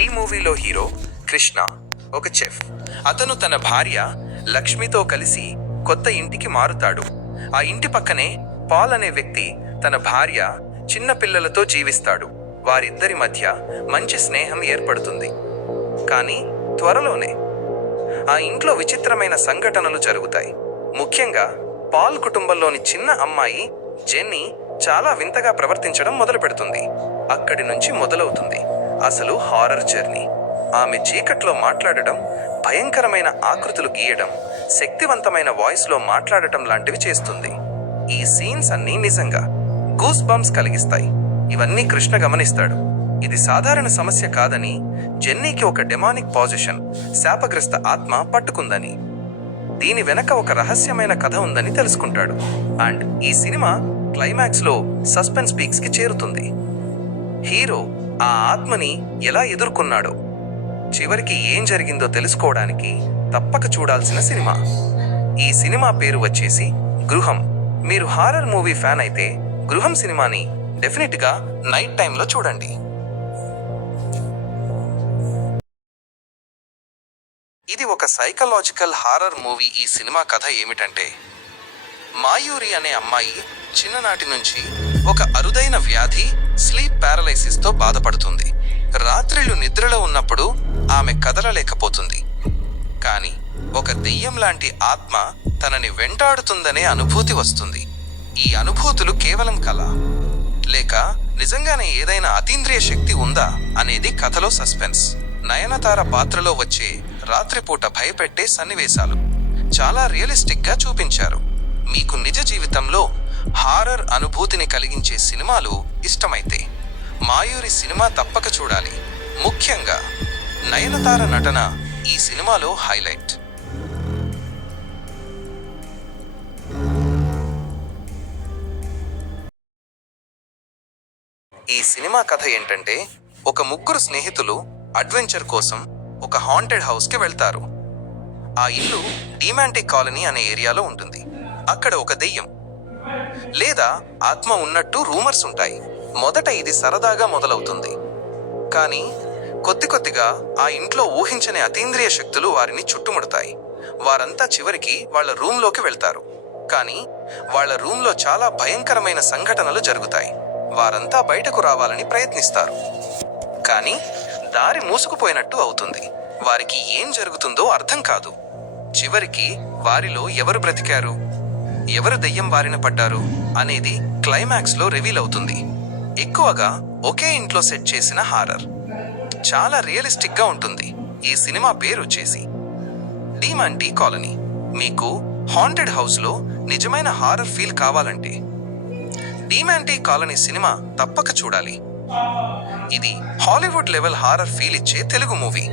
ఈ మూవీలో హీరో కృష్ణ ఒక చెఫ్. అతను తన భార్య లక్ష్మితో కలిసి కొత్త ఇంటికి మారుతాడు. ఆ ఇంటి పక్కనే పాల్ అనే వ్యక్తి తన భార్య చిన్న పిల్లలతో జీవిస్తాడు. వారిద్దరి మధ్య మంచి స్నేహం ఏర్పడుతుంది. కానీ త్వరలోనే ఆ ఇంట్లో విచిత్రమైన సంఘటనలు జరుగుతాయి. ముఖ్యంగా పాల్ కుటుంబంలోని చిన్న అమ్మాయి జెన్నీ చాలా వింతగా ప్రవర్తించడం మొదలు పెడుతుంది. అక్కడి నుంచి మొదలవుతుంది అసలు హారర్ జర్నీ. ఆమె చీకట్లో మాట్లాడడం, భయంకరమైన ఆకృతులు గీయడం, శక్తివంతమైన వాయిస్లో మాట్లాడటం లాంటివి చేస్తుంది. ఈ సీన్స్ అన్నీ నిజంగా గూస్ బంప్స్ కలిగిస్తాయి. ఇవన్నీ కృష్ణ గమనిస్తాడు. ఇది సాధారణ సమస్య కాదని, జెన్నీకి ఒక డెమానిక్ పాజిషన్, శాపగ్రస్త ఆత్మ పట్టుకుందని, దీని వెనక ఒక రహస్యమైన కథ ఉందని తెలుసుకుంటాడు. అండ్ ఈ సినిమా క్లైమాక్స్లో సస్పెన్స్ పీక్స్కి చేరుతుంది. హీరో ఆ ఆత్మని ఎలా ఎదుర్కొన్నాడో, చివరికి ఏం జరిగిందో తెలుసుకోవడానికి తప్పక చూడాల్సిన సినిమా. ఈ సినిమా పేరు వచ్చేసి గృహం. మీరు హారర్ మూవీ ఫ్యాన్ అయితే గృహం సినిమాని డెఫినెట్గా నైట్ టైంలో చూడండి. ఇది ఒక సైకలాజికల్ హారర్ మూవీ. ఈ సినిమా కథ ఏమిటంటే, మాయూరి అనే అమ్మాయి చిన్ననాటి నుంచి ఒక అరుదైన వ్యాధి స్లీప్ పారలైసిస్తో బాధపడుతుంది. రాత్రిళ్ళు నిద్రలో ఉన్నప్పుడు ఆమె కదలలేకపోతుంది. కానీ ఒక దెయ్యం లాంటి ఆత్మ తనని వెంటాడుతుందనే అనుభూతి వస్తుంది. ఈ అనుభూతులు కేవలం కల, లేక నిజంగానే ఏదైనా అతీంద్రియ శక్తి ఉందా అనేది కథలో సస్పెన్స్. నయనతార పాత్రలో వచ్చే రాత్రిపూట భయపెట్టే సన్నివేశాలు చాలా రియలిస్టిక్గా చూపించారు. మీకు నిజ జీవితంలో హారర్ అనుభూతిని కలిగించే సినిమాలు ఇష్టమైతే మాయూరి సినిమా తప్పక చూడాలి. ముఖ్యంగా నయనతార నటన ఈ సినిమాలో హైలైట్. ఈ సినిమా కథ ఏంటంటే, ఒక ముగ్గురు స్నేహితులు అడ్వెంచర్ కోసం ఒక హాంటెడ్ హౌస్కి వెళ్తారు. ఆ ఇల్లు డిమాంటిక్ కాలనీ అనే ఏరియాలో ఉంటుంది. అక్కడ ఒక దెయ్యం లేదా ఆత్మ ఉన్నట్టు రూమర్స్ ఉంటాయి. మొదట ఇది సరదాగా మొదలవుతుంది. కానీ కొద్దిగా ఆ ఇంట్లో ఊహించని అతీంద్రియ శక్తులు వారిని చుట్టుముడతాయి. వారంతా చివరికి వాళ్ళ రూమ్లోకి వెళ్తారు. కానీ వాళ్ళ రూమ్లో చాలా భయంకరమైన సంఘటనలు జరుగుతాయి. వారంతా బయటకు రావాలని ప్రయత్నిస్తారు. కానీ దారి మూసుకుపోయినట్టు అవుతుంది. వారికి ఏం జరుగుతుందో అర్థం కాదు. చివరికి వారిలో ఎవరు బ్రతికారు, ఎవరు దెయ్యం బారిన పడ్డారు అనేది క్లైమాక్స్లో రివీల్ అవుతుంది. ఎక్కువగా ఒకే ఇంట్లో సెట్ చేసిన హారర్, చాలా రియలిస్టిక్గా ఉంటుంది. ఈ సినిమా పేరు వచ్చేసి డిమాంటిక్ కాలనీ. మీకు హాంటెడ్ హౌస్లో నిజమైన హారర్ ఫీల్ కావాలంటే డిమాంటిక్ కాలనీ సినిమా తప్పక చూడాలి. ఇది హాలీవుడ్ లెవెల్ హారర్ ఫీల్ ఇచ్చే తెలుగు మూవీ.